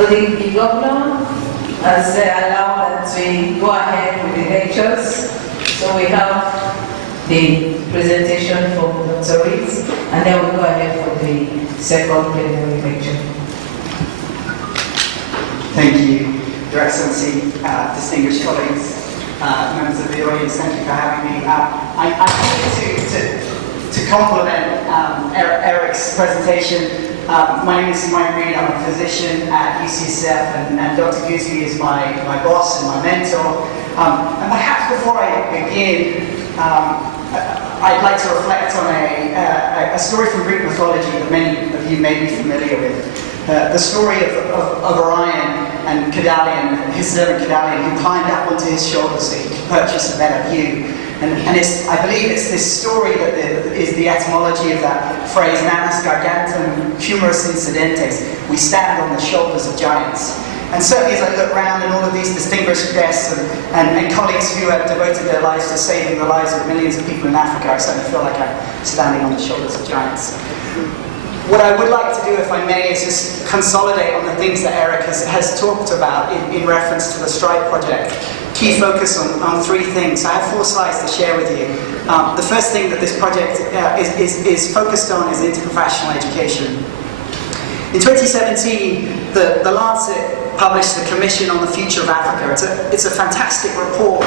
So the governor has allowed that we go ahead with the lectures. So we have the presentation from Dr. Rees, and then we'll go ahead for the second plenary lecture. Thank you, Your Excellency, distinguished colleagues, members of the audience, thank you for having me. I'm here to complement Eric's presentation. My name is Mike Reed, I'm a physician at UCSF, and Dr. Gooseby is my boss and my mentor. And perhaps before I begin, I'd like to reflect on a story from Greek mythology that many of you may be familiar with. The story of Orion and Kedalion, his servant Kedalion, who climbed up onto his shoulders so he could purchase a better view. And I believe it's this story that is the etymology of that phrase, Nanas Gargantum Humerus Incidentes, we stand on the shoulders of giants. And certainly as I look around and all of these distinguished guests and colleagues who have devoted their lives to saving the lives of millions of people in Africa, I certainly feel like I'm standing on the shoulders of giants. What I would like to do, if I may, is just consolidate on the things that Eric has talked about in reference to the STRIDE project. Key focus on three things. I have 4 slides to share with you. The first thing that this project is focused on is interprofessional education. In 2017, the Lancet published the Commission on the Future of Africa. It's a fantastic report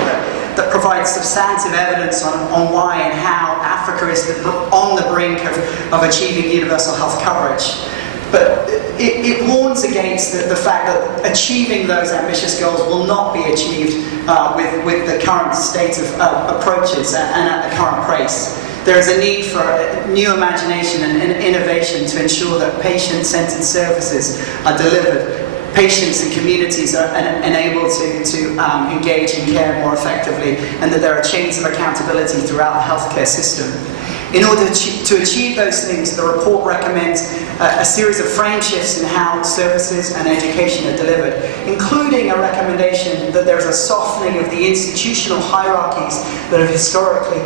that provides substantive evidence on why and how Africa is on the brink of achieving universal health coverage. But it warns against the fact that achieving those ambitious goals will not be achieved with the current state of approaches and at the current pace. There is a need for new imagination and innovation to ensure that patient-centered services are delivered. Patients and communities are enabled to engage in care more effectively, and that there are chains of accountability throughout the healthcare system. In order to achieve those things, the report recommends a series of frame shifts in how services and education are delivered, including a recommendation that there is a softening of the institutional hierarchies that have historically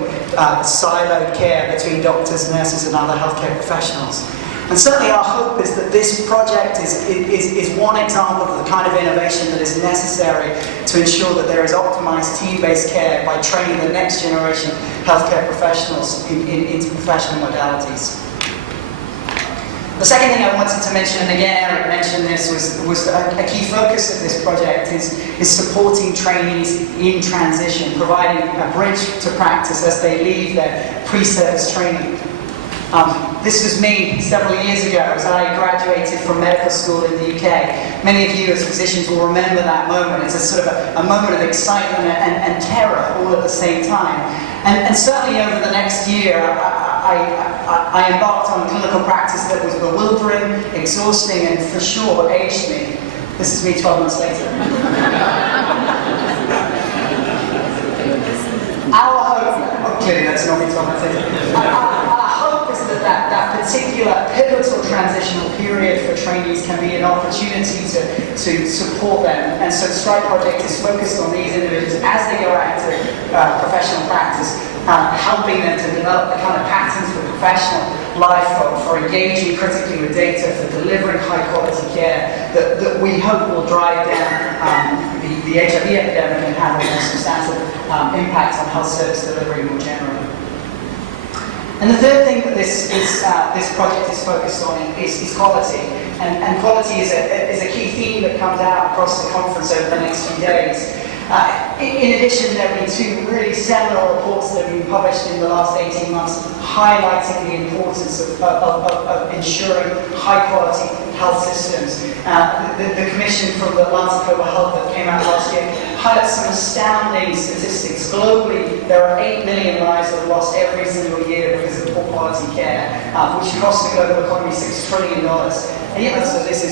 siloed care between doctors, nurses, and other healthcare professionals. And certainly our hope is that this project is one example of the kind of innovation that is necessary to ensure that there is optimized team-based care by training the next generation of healthcare professionals in interprofessional modalities. The second thing I wanted to mention, and again Eric mentioned this, was a key focus of this project is supporting trainees in transition, providing a bridge to practice as they leave their pre-service training. This was me several years ago as I graduated from medical school in the UK. Many of you as physicians will remember that moment. It's a sort of a moment of excitement and terror all at the same time. And certainly over the next year, I embarked on clinical practice that was bewildering, exhausting, and for sure aged me. This is me 12 months later. Our hope, clearly that's not me 12 months later. That particular pivotal transitional period for trainees can be an opportunity to support them. And so the STRIDE project is focused on these individuals as they go out into professional practice, helping them to develop the kind of patterns for professional life, for engaging critically with data, for delivering high quality care that we hope will drive down the HIV epidemic and have a more substantive impact on health service delivery more generally. And the third thing that this project is focused on is quality. And quality is a key theme that comes out across the conference over the next few days. In addition, there have been 2 really seminal reports that have been published in the last 18 months highlighting the importance of ensuring high-quality health systems. The commission from the Lancet Global Health that came out last year highlights some astounding statistics. Globally, there are 8 million lives that are lost every single year because of poor quality care, which costs the global economy $6 trillion. And yet, so this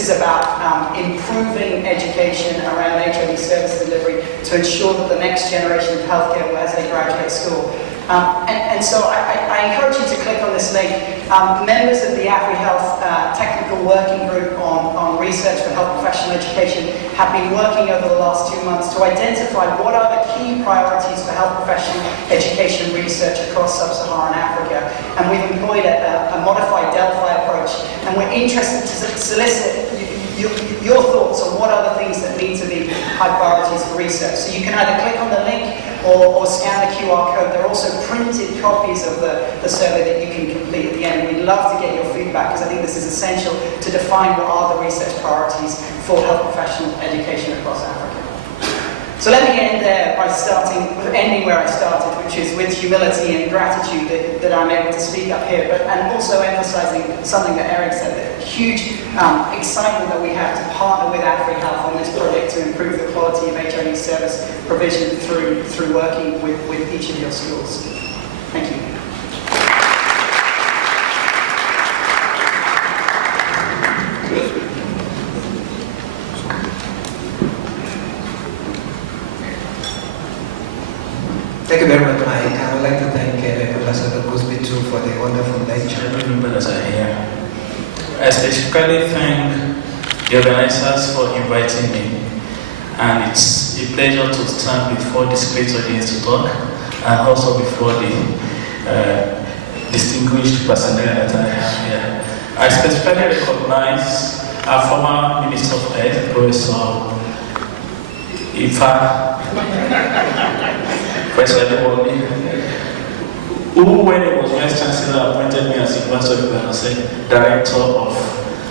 is about improving education around HIV service delivery to ensure that the next generation of healthcare will, as they graduate school. And so I encourage you to click on this link. Members of the AFREhealth Technical Working Group on Research for Health Professional Education have been working over the last 2 months to identify what are the key priorities for health professional education research across sub-Saharan Africa. And we've employed a modified Delphi approach, and we're interested to solicit your thoughts on what are the things that need to be high priorities for research. So you can either click on the link or scan the QR code. There are also printed copies of the survey that you can complete at the end. We'd love to get your feedback because I think this is essential to define what are the research priorities for health professional education across Africa. So let me end there by ending where I started, which is with humility and gratitude that I'm able to speak up here, and also emphasizing something that Eric said, the huge excitement that we have to partner with AFREhealth on this project to improve the quality of HIV service provision through working with each of your schools. Thank you. Thank you very much, Mike. I would like to thank Ambassador Gusbitu for the wonderful lecture. Everybody that are here. I specifically thank the organizers for inviting me. And it's a pleasure to stand before this great audience to talk, and also before the distinguished personnel that I have here. I specifically recognize our former Minister of Health, Professor Ifa. Who, when he was Vice Chancellor, appointed me as University of Ibadan, Director of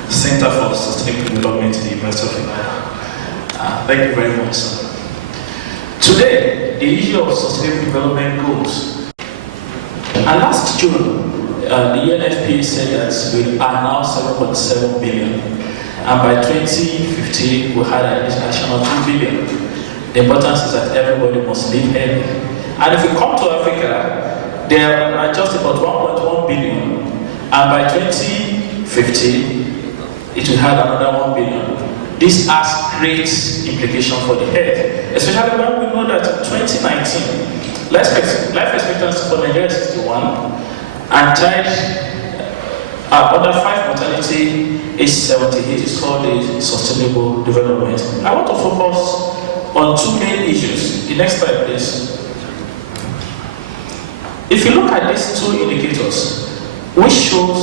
Center for Sustainable Development in the University of Ibadan. Thank you very much, sir. Today, the issue of Sustainable Development Goals. And last June, the UNFPA said that we are now 7.7 billion. And by 2050, we had an additional 2 billion. The importance is that everybody must live healthy. And if we come to Africa, there are just about 1.1 billion. And by 2050, it will have another 1 billion. This has great implications for the health, especially when we know that in 2019, life expectancy for Nigeria is 61, and child under 5 mortality is 78. It's called the sustainable development. I want to focus on two main issues. The next slide, please. If you look at these two indicators, which shows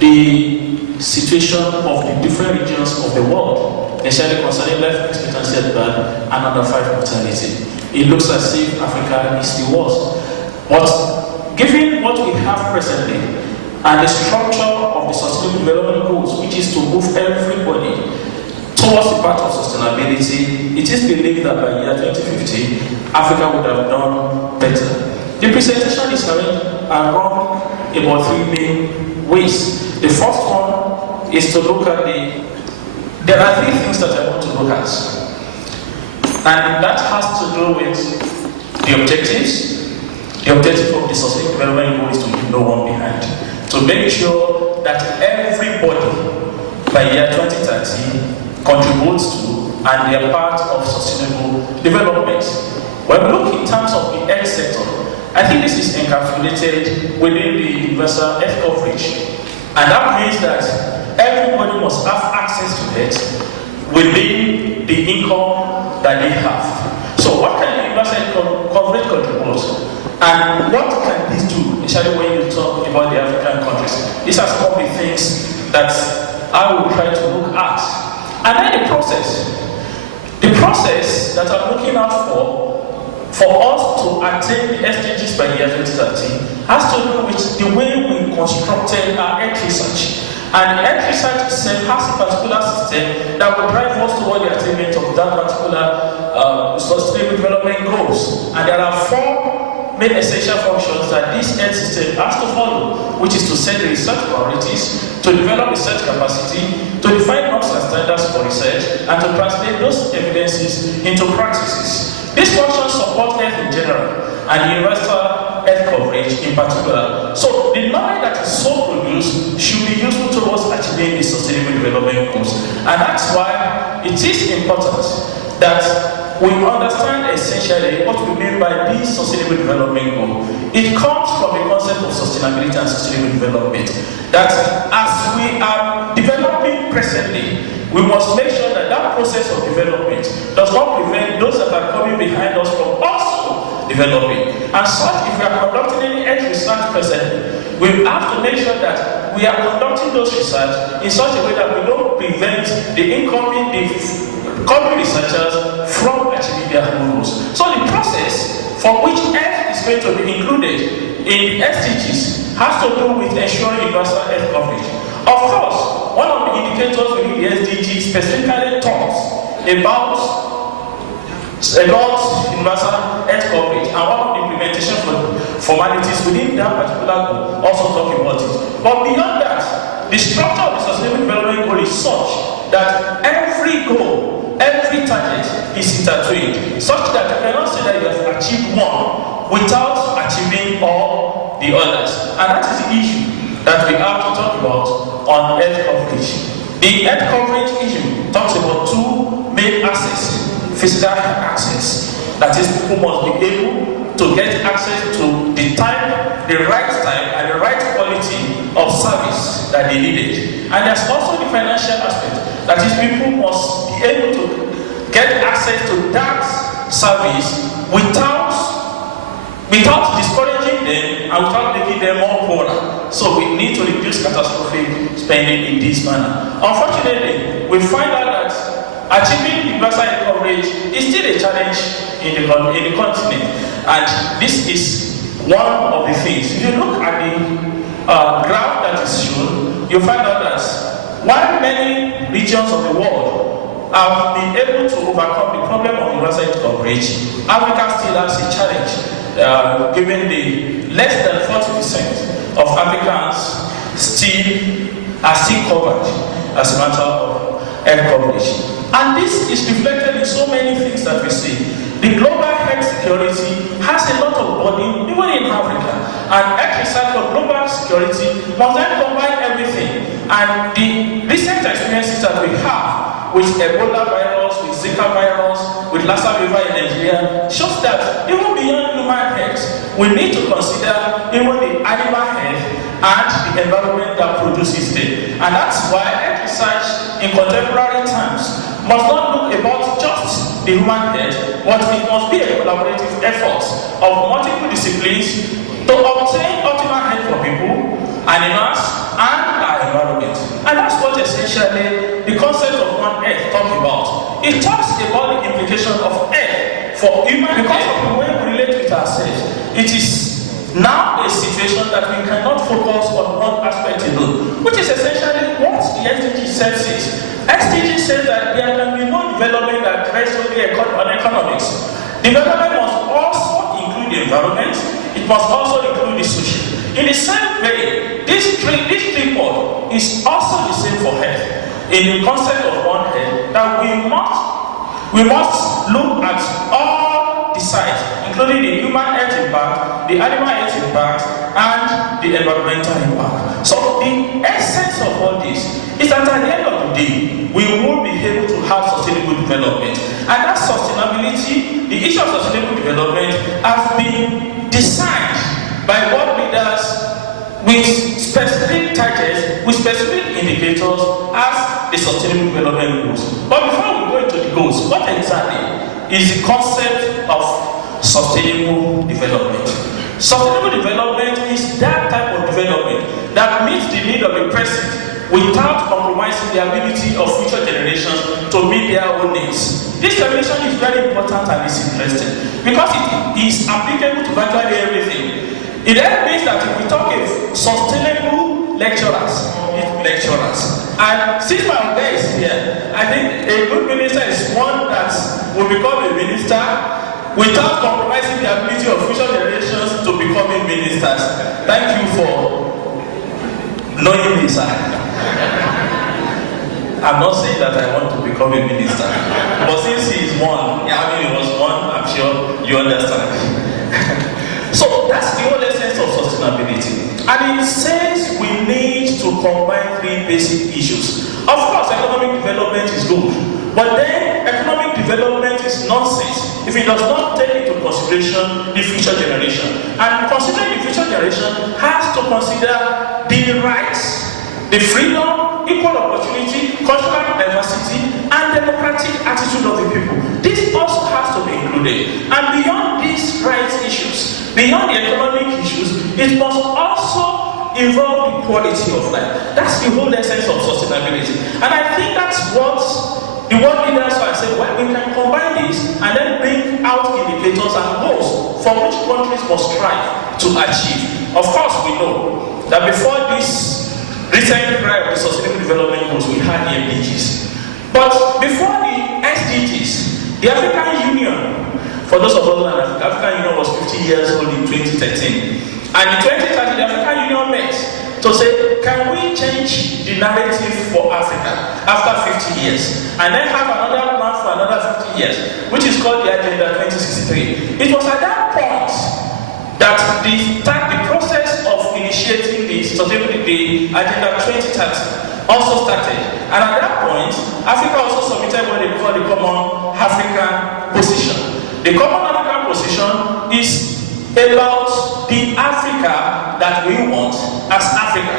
the situation of the different regions of the world, especially concerning life expectancy at birth and under 5 mortality, it looks as if Africa is the worst. But given what we have presently and the structure of the Sustainable Development Goals, which is to move everybody towards the path of sustainability, it is believed that by year 2050, Africa would have done better. The presentation is arranged around about 3 main ways. The first one is to look at there are 3 things that I want to look at. And that has to do with the objectives. The objective of the Sustainable Development Goal is to leave no one behind. To make sure that everybody by year 2030 contributes to and they are part of sustainable development. When we look in terms of the health sector, I think this is encapsulated within the universal health coverage. And that means that everybody must have access to it within the income that they have. So what can universal health coverage contribute? And what can this do, especially when you talk about the African countries? These are some of the things that I will try to look at. And then the process. The process that I'm looking out for us to attain the SDGs by the year 2030 has to do with the way we constructed our health research. And health research itself has a particular system that will drive us toward the attainment of that particular sustainable development goals. And there are 4 main essential functions that this health system has to follow, which is to set the research priorities, to develop research capacity, to define norms and standards for research, and to translate those evidences into practices. These functions support health in general and universal health coverage in particular. So the knowledge that is so produced should be useful towards achieving the sustainable development goals. And that's why it is important that we understand essentially what we mean by this sustainable development goal. It comes from the concept of sustainability and sustainable development. That as we are developing presently, we must make sure that that process of development does not prevent those that are coming behind us from also developing. And such, if we are conducting any health research presently, we have to make sure that we are conducting those research in such a way that we don't prevent the incoming researchers from achieving their own goals. So the process for which health is going to be included in the SDGs has to do with ensuring universal health coverage. Of course, one of the indicators within the SDGs specifically talks about universal health coverage, and one of the implementation formalities within that particular goal also talk about it. But beyond that, the structure of the Sustainable Development Goal is such that every goal, every target is intertwined, such that you cannot say that you have achieved one without achieving all the others. And that is the issue that we have to talk about on health coverage. The health coverage issue talks about two main access. Physical access, that is, people must be able to get access to the time, the right time, and the right quality of service that they needed. And there's also the financial aspect, that is, people must be able to get access to that service without discouraging them and without making them more poorer. So we need to reduce catastrophic spending in this manner. Unfortunately, we find out that achieving universal health coverage is still a challenge in the continent, and this is one of the things. If you look at the graph that is shown, you find out that while many regions of the world have been able to overcome the problem of universal health coverage, Africa still has a challenge, given the less than 40% of Africans are still covered as a matter of health coverage. And this is reflected in so many things that we see. The global health security has a lot of burden, even in Africa. And health research for global security must then combine everything. And the recent experiences that we have with Ebola virus, with Zika virus, with Lassa fever in Nigeria, shows that even beyond human health, we need to consider even the animal health and the environment that produces them. And that's why health research in contemporary times must not look about just the human health, but it must be a collaborative effort of multiple disciplines to obtain optimal health for people, animals, and our environment. And that's what essentially the concept of One Health talks about. It talks about the implication of health for human, because of the way we relate with ourselves. It is now a situation that we cannot focus on one aspect alone, which is essentially what the SDG says. SDG says that there can be no development that rests only on economics. Development must also include the environment, it must also include the social. In the same way, this report is also the same for health. In the concept of One Health, that we must look at all the sides, including the human health impact, the animal health impact, and the environmental impact. So the essence of all this is that at the end of the day, we will be able to have sustainable development. And that sustainability, the issue of sustainable development, has been designed by world leaders with specific targets, with specific indicators as the sustainable development goals. But before we go into the goals, what exactly is the concept of sustainable development? Sustainable development is that type of development that meets the need of the present without compromising the ability of future generations to meet their own needs. This definition is very important and is interesting because it is applicable to virtually everything. It then means that if we talk of sustainable lecturers, and since my guy is here, I think a good minister is one that will become a minister without compromising the ability of future generations to becoming ministers. Thank you for knowing me, sir. I'm not saying that I want to become a minister, but since he is one, he was one, I'm sure you understand. So that's the whole essence of sustainability. And it says we need to combine three basic issues. Of course, economic development is good, but then economic development is nonsense if it does not take into consideration the future generation. And considering the future generation has to consider the rights, the freedom, equal opportunity, cultural diversity, and democratic attitude of the people. This also has to be included. And beyond these rights issues, beyond the economic issues, it must also involve the quality of life. That's the whole essence of sustainability. And I think that's what the world leaders are saying. Well, we can combine this and then bring out indicators and goals for which countries must strive to achieve. Of course, we know that before this recent drive of the Sustainable Development Goals, we had the MDGs. But before the SDGs, the African Union, for those of us who are in Africa, the African Union was 50 years old in 2013. And in 2030, the African Union met to say, can we change the narrative for Africa after 50 years? And then have another plan for another 50 years, which is called the Agenda 2063. It was at that point that the process of initiating the Agenda 2030 also started. And at that point, Africa also submitted what they call the Common African Position. The Common African Position is about the Africa that we want as Africa.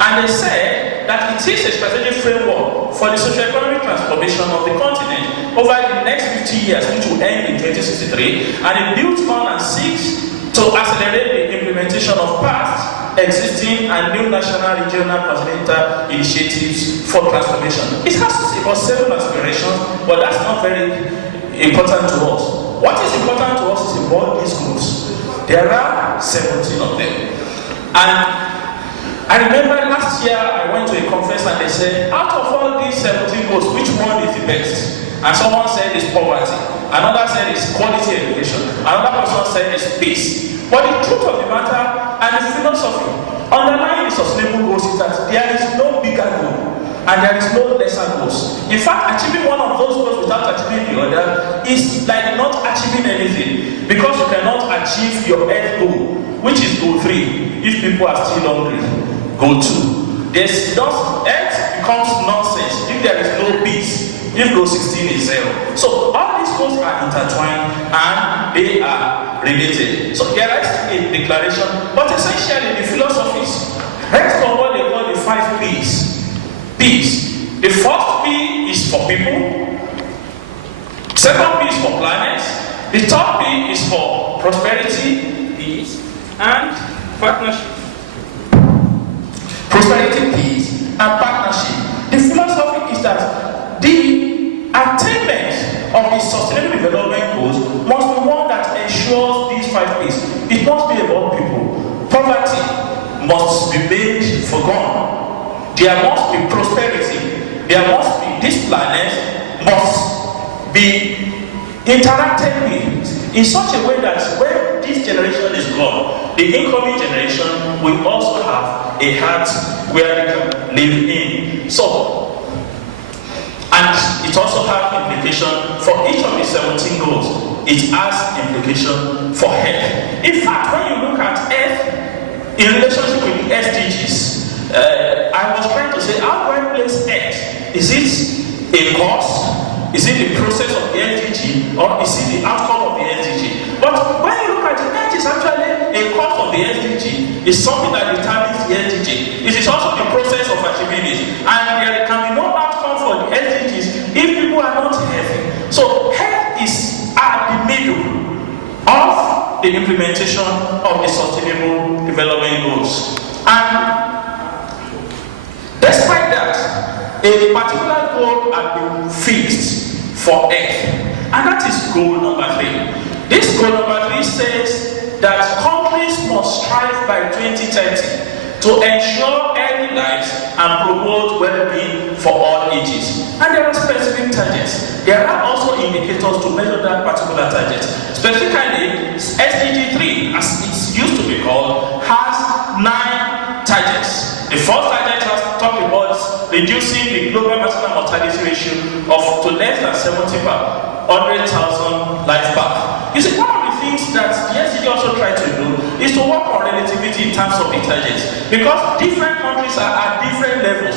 And they said that it is a strategic framework for the socio-economic transformation of the continent over the next 50 years, which will end in 2063, and it builds on and seeks to accelerate the implementation of past, existing, and new national, regional, continental initiatives for transformation. It has about 7 aspirations, but that's not very important to us. What is important to us is about these goals. There are 17 of them. And I remember last year I went to a conference and they said, out of all these 17 goals, which one is the best? And someone said it's poverty. Another said it's quality education. Another person said it's peace. But the truth of the matter and the philosophy underlying the sustainable goals is that there is no bigger goal and there is no lesser goals. In fact, achieving one of those goals without achieving the other is like not achieving anything, because you cannot achieve your end goal, which is goal 3. If people are still hungry, goal 2. There's not, earth becomes nonsense if there is no peace. If goal 16 is 0. So all these goals are intertwined and they are related. So there is a declaration, but essentially the philosophies rest on what they call the 5 P's. Peace. The first P is for people. Second P is for planet. The third P is for prosperity, peace, and partnership. Prosperity, peace, and partnership. The philosophy is that the attainment of the Sustainable Development Goals must be one that ensures these 5 P's. It must be about people. Poverty must be made forgone. There must be prosperity. There must be, this planet must be interacted with in such a way that when this generation is gone, the incoming generation will also have a heart where they can live in. So, and it also has implication for each of the 17 goals. It has implication for health. In fact, when you look at health in relationship with the SDGs, I was trying to say, how do I place Earth? Is it a cause? Is it the process of the SDG? Or is it the outcome of the SDG? But when you look at it, Earth is actually a cause of the SDG. It's something that determines the SDG. It is also the process of achieving it. And there can be no outcome for the SDGs if people are not healthy. So health is at the middle of the implementation of the Sustainable Development Goals. And despite that, a particular goal has been fixed for Earth, and that is goal number 3. This goal number 3 says that countries must strive by 2030 to ensure healthy lives and promote well-being for all ages. And there are specific targets. There are also indicators to measure that particular target. Specifically, SDG 3, as it used to be called, has 9 targets. The first target has talked about reducing the global maternal mortality ratio to less than 70 per 100,000 life births. You see, one of the things that the SDG also try to do is to work on relativity in terms of the targets, because different countries are at different levels.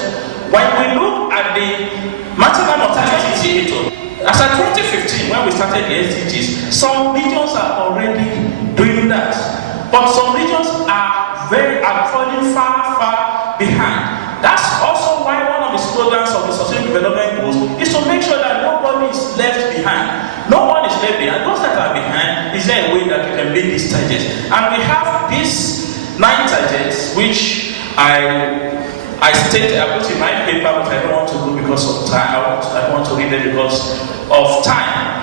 When we look at the maternal mortality indicator, as at 2015, when we started the SDGs, some regions are already doing that, but some regions are falling far behind. That's also why one of the slogans of the Sustainable Development Goals is to make sure that nobody is left behind. No one is left behind. Those that are behind, is there a way that we can meet these targets? And we have these 9 targets which I stated, I put in my paper, but I don't want to do because of time. I want to read it because of time.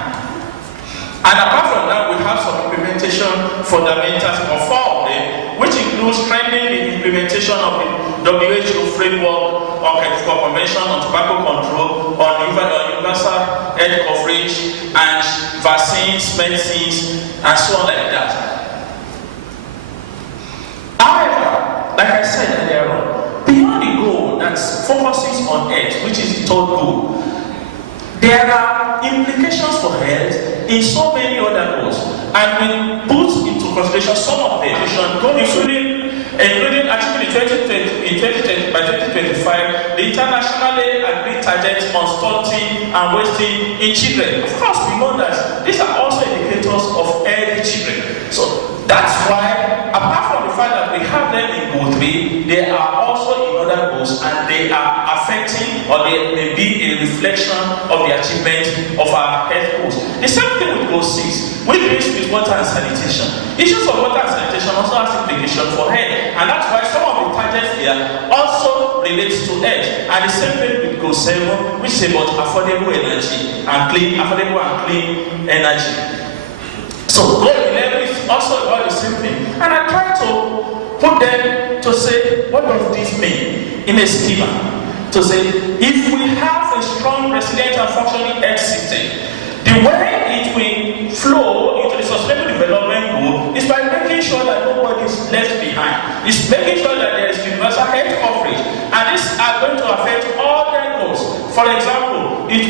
And apart from that, we have some implementation fundamentals of 4 of them, which includes strengthening the implementation of the WHO framework on Convention on Tobacco Control, on universal health coverage, and vaccines, medicines, and so on like that. However, like I said earlier on, beyond the goal that focuses on health, which is the 3rd goal, there are implications for health in so many other goals, and we put into consideration some of them, including achieving by 2025, the internationally agreed targets on stunting and wasting in children. Of course, we know that these are also indicators of healthy children. So that's why, apart from the fact that we have them in goal 3, they are also in other goals, and they are affecting, or they may be a reflection of the achievement of our health goals. The same thing with goal 6, which deals with water and sanitation. Issues of water and sanitation also has implication for health, and that's why some of the targets here also relates to health. And the same thing with goal 7, which is about affordable energy and affordable and clean energy. So goal 11 is also about the same thing, and I try to put them to say, what does this mean in a schema? To say, if we have a strong, resilient, and functioning health system, the way it will flow into the sustainable development goal is by making sure that nobody is left behind. It's making sure that there is universal health coverage, and these are going to affect all their goals. For example, it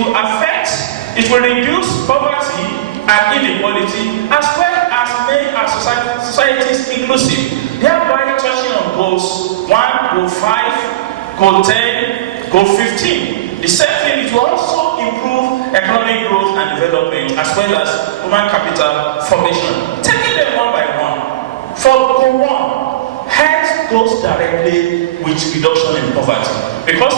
will reduce poverty and inequality, as well as make our societies inclusive, thereby touching on goals 1, goal 5, goal 10, goal 15. The same thing, it will also improve economic growth and development, as well as human capital formation. Taking them one by one. For goal 1, health goes directly with reduction in poverty, because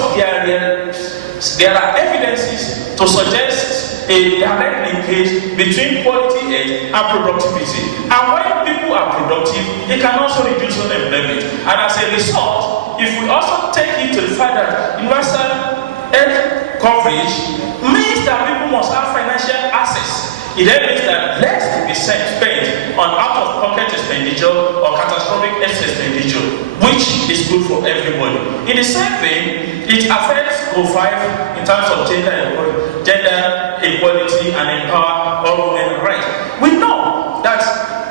there are evidences to suggest a direct linkage between quality health and productivity. And when people are productive, they can also reduce unemployment. And as a result, if we also take it to the fact that universal health coverage means that people must have financial access, it then means that less will be spent on out-of-pocket expenditure or catastrophic expenditure, which is good for everybody. In the same vein, it affects goal 5 in terms of gender equality and empower all women rights. We know that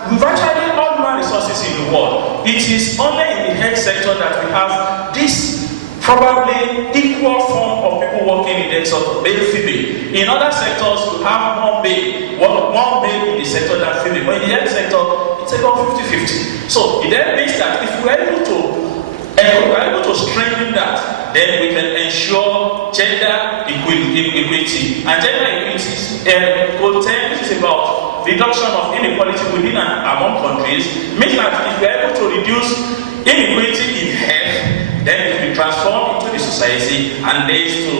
virtually all human resources in the world, it is only in the health sector that we have this probably equal form of people working in the sector, male-female. In other sectors, we have more male in the sector than female. But in the health sector, it's about 50-50. So it then means that if we are able to strengthen that, then we can ensure gender equity. And gender equity is goal 10, which is about reduction of inequality within and among countries, means that if we are able to reduce inequality in health, then it will transform into the society and leads to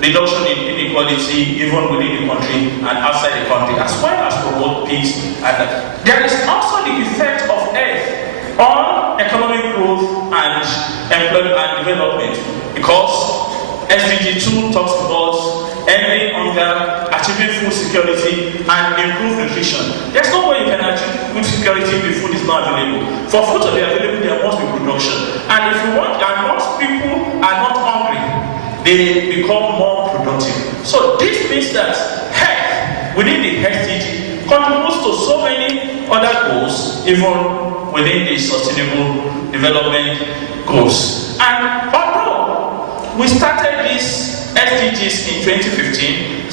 reduction in inequality even within the country and outside the country, as well as promote peace. And there is also the effect of health on economic growth and employment and development, because SDG 2 talks about ending hunger, achieving food security, and improved nutrition. There's no way you can achieve food security if food is not available. For food to be available, there must be production. And if you want, and most people are not hungry, they become more productive. So this means that health within the SDG contributes to so many other goals, even within the sustainable development goals. And although we started these SDGs in 2015,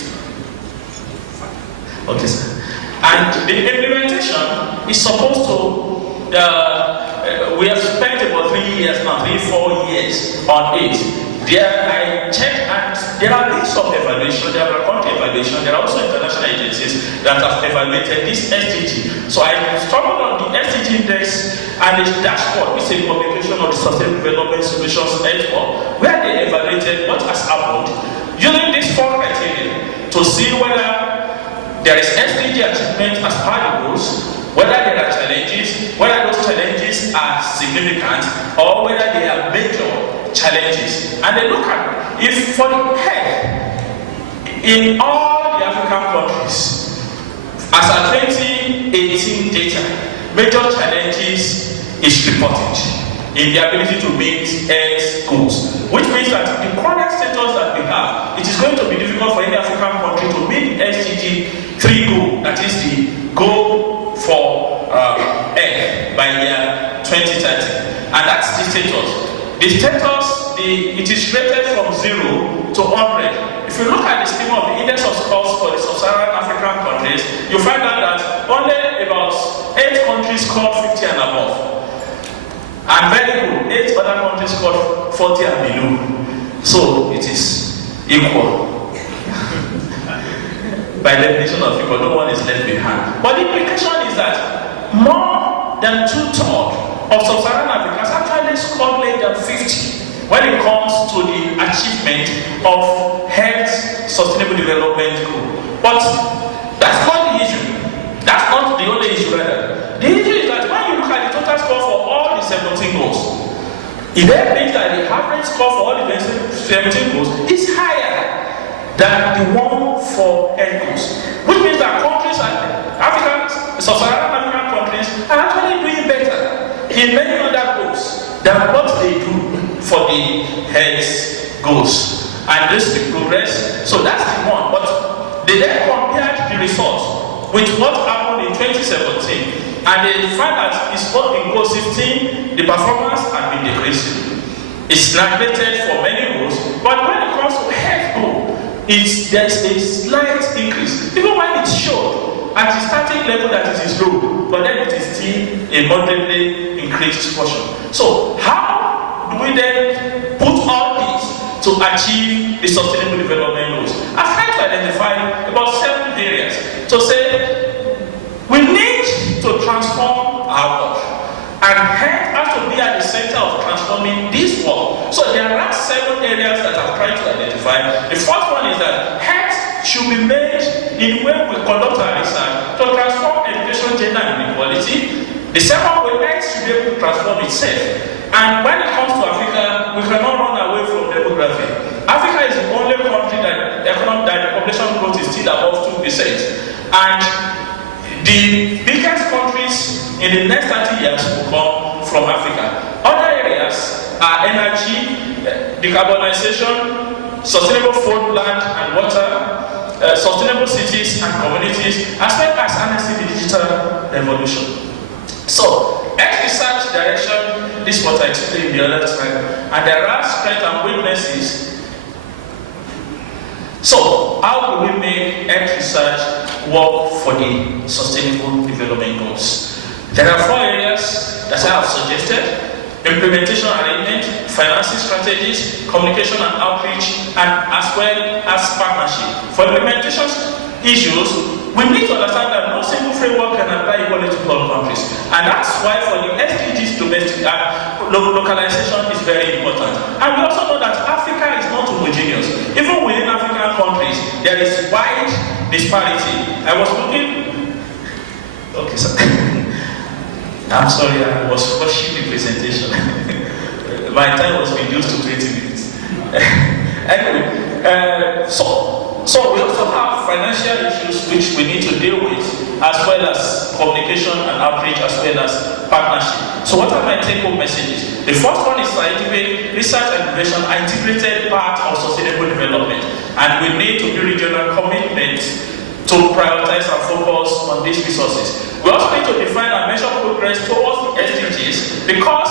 okay, sir, and the implementation is supposed to, we have spent about 3 years now, 3-4 years on it. I checked, and there are lists of evaluation, there are country evaluation, there are also international agencies that have evaluated this SDG. So I stumbled on the SDG index and its dashboard, which is a publication of the Sustainable Development Solutions Network, where they evaluated what has happened using these 4 criteria to see whether there is SDG achievement as part of goals, whether there are challenges, whether those challenges are significant significant or whether they are major challenges. And they look at if for the health in all the African countries, as at 2018 data, major challenges is reported in the ability to meet health goals, which means that the current status that we have, it is going to be difficult for any African country to meet the SDG 3 goal, that is the goal for health by year 2030. And that's the status. The status, it is rated from 0 to 100. If you look at the scheme of the index of scores for the sub-Saharan African countries, you find out that only about 8 countries scored 50 and above. And very good, 8 other countries scored 40 and below. So it is equal. By definition of equal, no one is left behind. But the implication is that more than 2/3 of sub-Saharan Africans actually scored less than 50 when it comes to the achievement of health sustainable development goal. But that's not the issue. That's not the only issue rather. The issue is that when you look at the total score for all the 17 goals, it then means that the average score for all the 17 goals is higher than the one for health goals. Which means that countries like sub-Saharan African countries are actually doing better in many other goals than what they do for the health goals. And this will progress. So that's the one. But they then compared the results with what happened in 2017. And they find that it's both in goal 16, the performance has been decreasing. It's stagnated for many goals, but when it comes to health goal, there's a slight increase. Even when it's showed at the starting level that it is low, but then it is still a moderately increased portion. So how do we then put all this to achieve the sustainable development goals? I've tried to identify about 7 areas to say we need to transform our world, and health has to be at the center of transforming this world. So there are 7 areas that I've tried to identify. The first one is that health should be made in the way we conduct our research to transform education, gender, and inequality. The second way, health should be able to transform itself. And when it comes to Africa, we cannot run away from demography. Africa is the only country that the population growth is still above 2%. And the biggest countries in the next 30 years will come from Africa. Other areas are energy, decarbonization, sustainable food, land and water, sustainable cities and communities, as well as harnessing the digital revolution. So, health research direction, this is what I explained the other time, and there are strengths and weaknesses. So, how do we make health research work for the sustainable development goals? There are 4 areas that I have suggested: implementation arrangement, financing strategies, communication and outreach, and as well as partnership. For implementation issues, we need to understand that no single framework can apply equally to all countries. And that's why for the SDGs domestic localization is very important. And we also know that Africa is not homogeneous. Even within African countries, there is wide disparity. I was looking. Okay, so I'm sorry, I was rushing the presentation. My time was reduced to 20 minutes. Anyway, so we also have financial issues which we need to deal with, as well as communication and outreach, as well as partnership. So what are my take-home messages? The first one is scientific research and innovation are integrated part of sustainable development, and we need to do regional commitments to prioritize and focus on these resources. We also need to define and measure progress towards the SDGs, because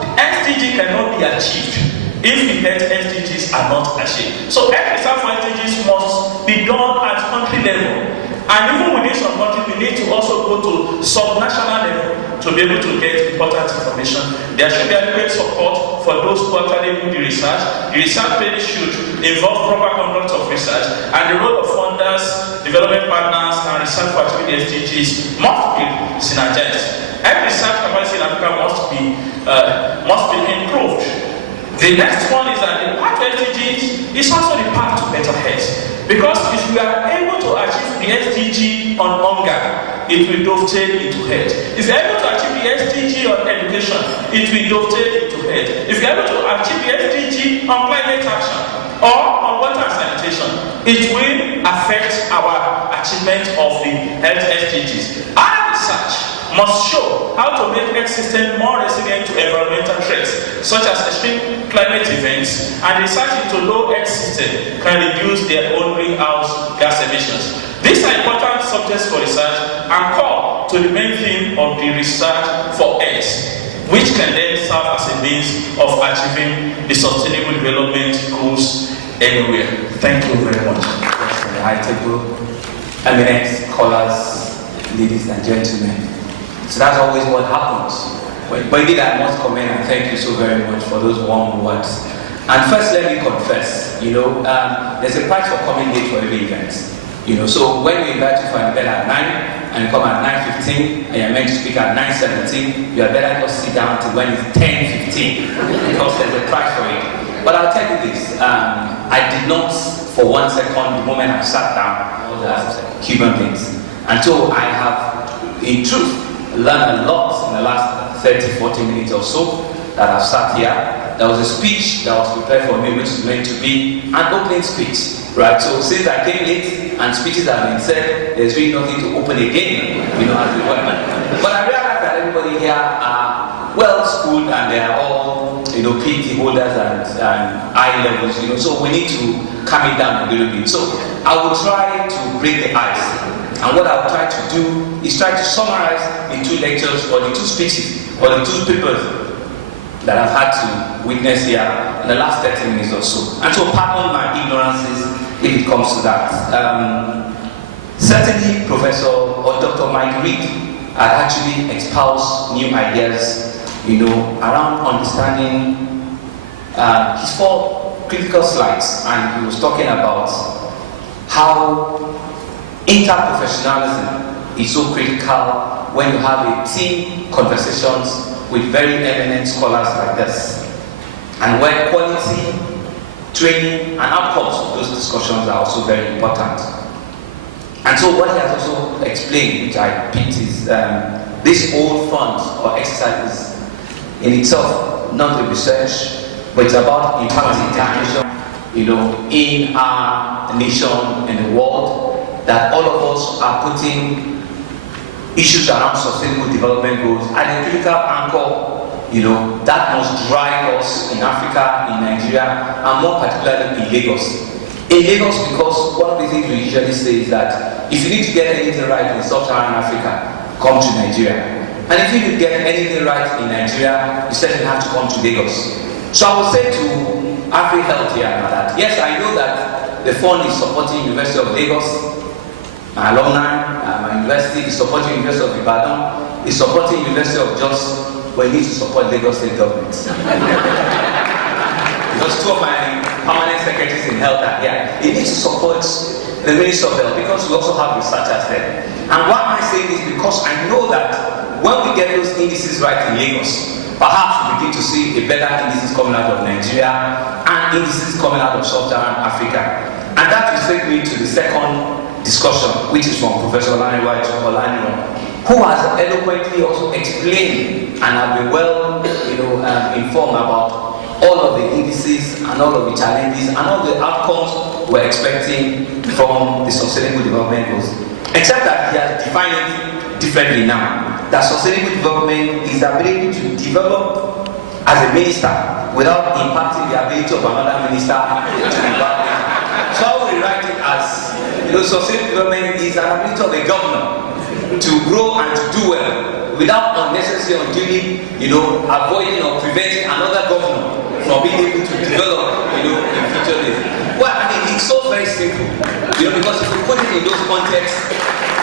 the SDG cannot be achieved if the SDGs are not achieved. So health research for SDGs must be done at country level. And even within some countries, we need to also go to sub-national level to be able to get important information. There should be adequate support for those who actually do the research. The research really should involve proper conduct of research, and the role of funders, development partners, and research for achieving the SDGs must be synergized. Health research capacity in Africa must be improved. The next one is that the path to SDGs is also the path to better health. Because if we are able to achieve the SDG on hunger, it will dovetail into health. If you're able to achieve the SDG on education, it will dovetail into health. If you're able to achieve the SDG on climate action or on water and sanitation, it will affect our achievement of the health SDGs. Our research must show how to make health systems more resilient to environmental threats, such as extreme climate events, and research into low health systems can reduce their own greenhouse gas emissions. These are important subjects for research and call to the main theme of the research for health, which can then serve as a means of achieving the sustainable development goals anywhere. Thank you very much. High table, eminent scholars, ladies and gentlemen. So that's always what happens. But indeed, I must comment and thank you so very much for those warm words. And first, let me confess, there's a price for coming late for every event. So when we invite you for an event at 9 and you come at 9:15 and you're meant to speak at 9:17, you had better just sit down till when it's 10:15 because there's a price for it. But I'll tell you this, I did not for 1 second, the moment I sat down, as human beings. And so I have, in truth, learned a lot in the last 30-40 minutes or so that I've sat here. There was a speech that was prepared for me, which is meant to be an opening speech, right? So since I came late and speeches have been said, there's really nothing to open again, as it were. But I realize that everybody here are well-schooled and they are all, PhD holders and eye levels, so we need to calm it down a little bit. So I will try to break the ice. And what I'll try to do is try to summarize the 2 lectures or the 2 speeches or the 2 papers that I've had to witness here in the last 30 minutes or so. And so pardon my ignorances if it comes to that. Certainly Professor or Dr. Mike Reed had actually espoused new ideas, around understanding his 4 critical slides, and he was talking about how interprofessionalism is so critical when you have a team conversations with very eminent scholars like this, and where quality, training, and outcomes of those discussions are also very important. And so what he has also explained, which I picked, is this whole fund or exercise is in itself not a research, but it's about impacting in our nation and the world, that all of us are putting issues around sustainable development goals at a critical anchor, that must drive us in Africa, in Nigeria, and more particularly in Lagos. In Lagos, because one of the things we usually say is that if you need to get anything right in Sub-Saharan Africa, come to Nigeria. And if you need to get anything right in Nigeria, you certainly have to come to Lagos. So I would say to AFREhealth here that, yes, I know that the fund is supporting University of Lagos, my alumni, my university is supporting University of Ibadan, is supporting University of Jos, but it needs to support Lagos State government. Because 2 of my permanent secretaries in health are here. It needs to support the Ministry of Health because we also have researchers there. And why am I saying this? Because I know that when we get those indices right in Lagos, perhaps we begin to see a better indices coming out of Nigeria and indices coming out of Sub-Saharan Africa. And that will take me to the second discussion, which is from Professor OLANIYAN, who has eloquently also explained and have been well informed about all of the indices and all of the challenges and all the outcomes we're expecting from the Sustainable Development Goals. Except that he has defined it differently now. That sustainable development is the ability to develop as a minister without impacting the ability of another minister to develop. So I will rewrite it as, sustainable development is an ability of a governor to grow and to do well without unnecessarily unduly, avoiding or preventing another governor from being able to develop, in future days. Well, it's so very simple, because if we put it in those contexts,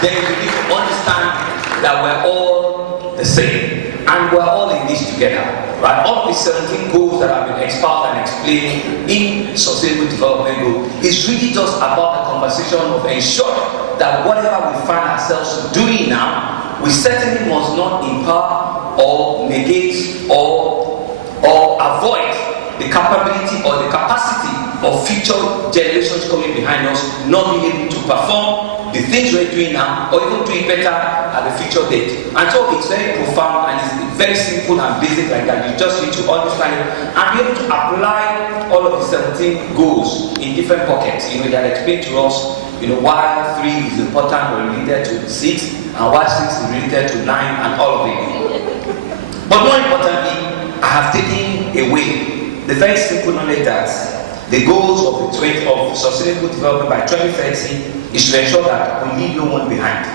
then we need to understand that we're all the same and we're all in this together, right? All of the 17 goals that have been expounded and explained in Sustainable Development Goals is really just about the conversation of ensuring that whatever we find ourselves doing now, we certainly must not impair or negate or avoid the capability or the capacity of future generations coming behind us not being able to perform the things we're doing now, or even do it better at a future date. And so it's very profound and it's very simple and basic like that. You just need to understand it and be able to apply all of the 17 goals in different pockets. You know, that explain to us, you know, why 3 is important or related to 6, and why 6 is related to 9, and all of it. But more importantly, I have taken away the very simple knowledge that the goals of sustainable development by 2030 is to ensure that we leave no one behind.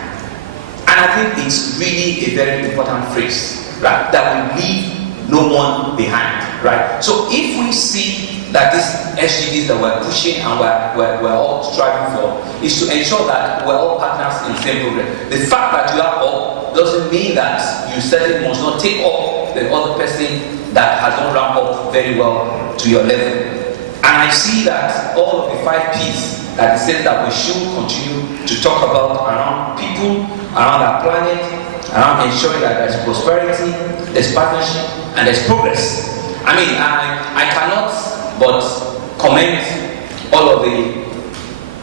And I think it's really a very important phrase, right? That we leave no one behind, right? So if we see that these SDGs that we're pushing and we're all striving for is to ensure that we're all partners in the same program. The fact that you are all doesn't mean that you certainly must not take up the other person that has not ramped up very well to your level. And I see that all of the 5 P's that it says that we should continue to talk about around people, around our planet, around ensuring that there's prosperity, there's partnership, and there's progress. I mean, I cannot but comment all of the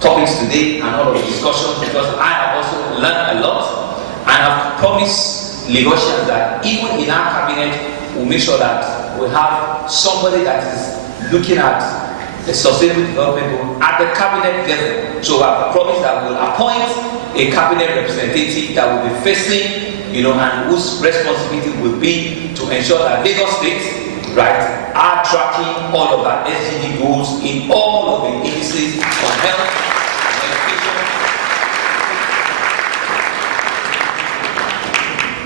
topics today and all of the discussions because I have also learned a lot, and I've promised Lagosians that even in our cabinet, we'll make sure that we have somebody that is looking at the sustainable development goal at the cabinet level. So I've promised that we'll appoint a cabinet representative that will be facing, you know, and whose responsibility will be to ensure that Lagos State, right, are tracking all of our SDG goals in all of the indices on health and education.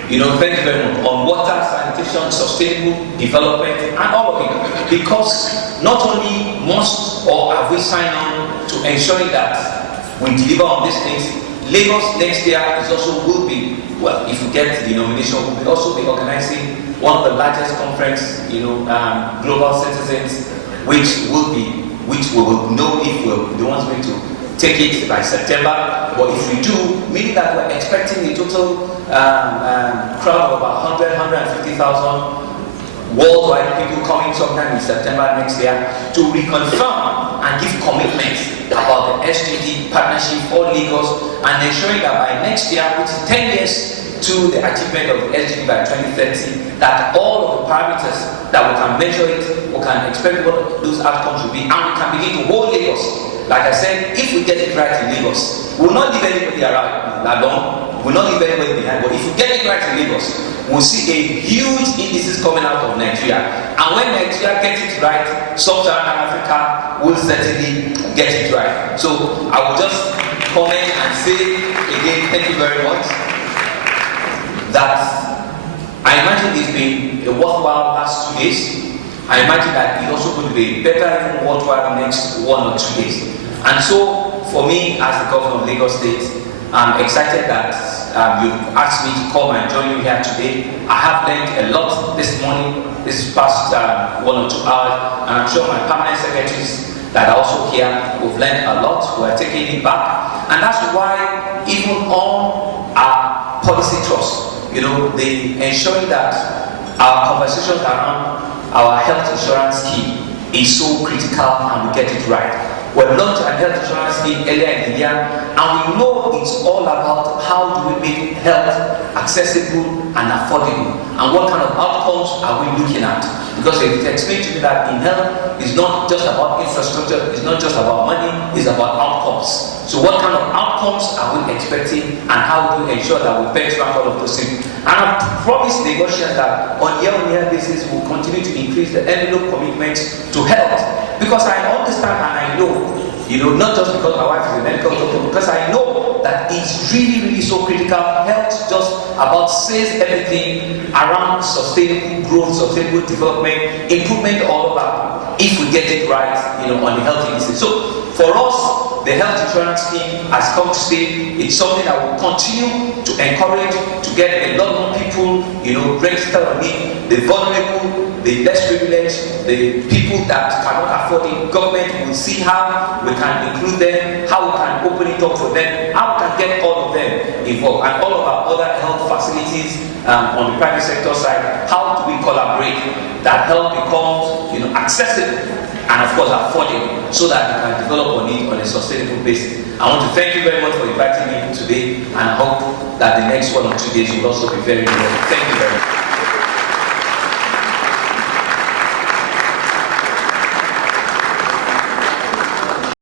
You know, thank you very much. On water, sanitation, sustainable development, and all of it. Because not only must or have we signed on to ensuring that we deliver on these things, Lagos next year is also will be, well, if we get the nomination, we'll also be organizing one of the largest conference, you know, global citizens, which we will know if we're the ones going to take it by September. But if we do, meaning that we're expecting a total crowd of about 150,000 worldwide people coming sometime in September next year to reconfirm and give commitments about the SDG partnership for Lagos and ensuring that by next year, which is 10 years to the achievement of the SDG by 2030, that all of the parameters that we can measure it, we can expect what those outcomes will be, and we can begin to hold Lagos. Like I said, if we get it right in Lagos, we will not leave anybody along, we will not leave anybody behind, but if we get it right in Lagos, we'll see a huge indices coming out of Nigeria. And when Nigeria gets it right, Sub-Saharan Africa will certainly get it right. So I will just comment and say again, thank you very much. That I imagine it's been a worthwhile last 2 days. I imagine that it's also going to be better, even worthwhile next 1 or 2 days. And so, for me, as the governor of Lagos State, I'm excited that you asked me to come and join you here today. I have learned a lot this morning, this past 1 or 2 hours, and I'm sure my permanent secretaries that are also here, we've learned a lot, we're taking it back. And that's why, even on our policy trust, you know, the ensuring that our conversations around our health insurance scheme is so critical and we get it right. We launched a health insurance scheme earlier in the year, and we know it's all about how do we make health accessible and affordable, and what kind of outcomes are we looking at. Because it explained to me that in health, it's not just about infrastructure, it's not just about money, it's about outcomes. So what kind of outcomes are we expecting, and how do we ensure that we benchmark all of those things? And I've promised Lagosians that on year-on-year basis, we'll continue to increase the envelope commitment to health. Because I understand and I know, you know, not just because my wife is a medical doctor, because I know that it's really, really so critical. Health just about says everything around sustainable growth, sustainable development, improvement, all of that, if we get it right, you know, on the health industry. So for us, the health insurance scheme has come to stay. It's something that will continue to encourage, to get a lot more people, you know, registered on it, the vulnerable, the less privileged, the people that cannot afford it. Government will see how we can include them, how we can open it up for them, how we can get all of them involved. And all of our other health facilities on the private sector side, how do we collaborate that health becomes accessible and of course affordable so that we can develop on it on a sustainable basis. I want to thank you very much for inviting me today, and I hope that the next 1 or 2 days will also be very good. Thank you very much.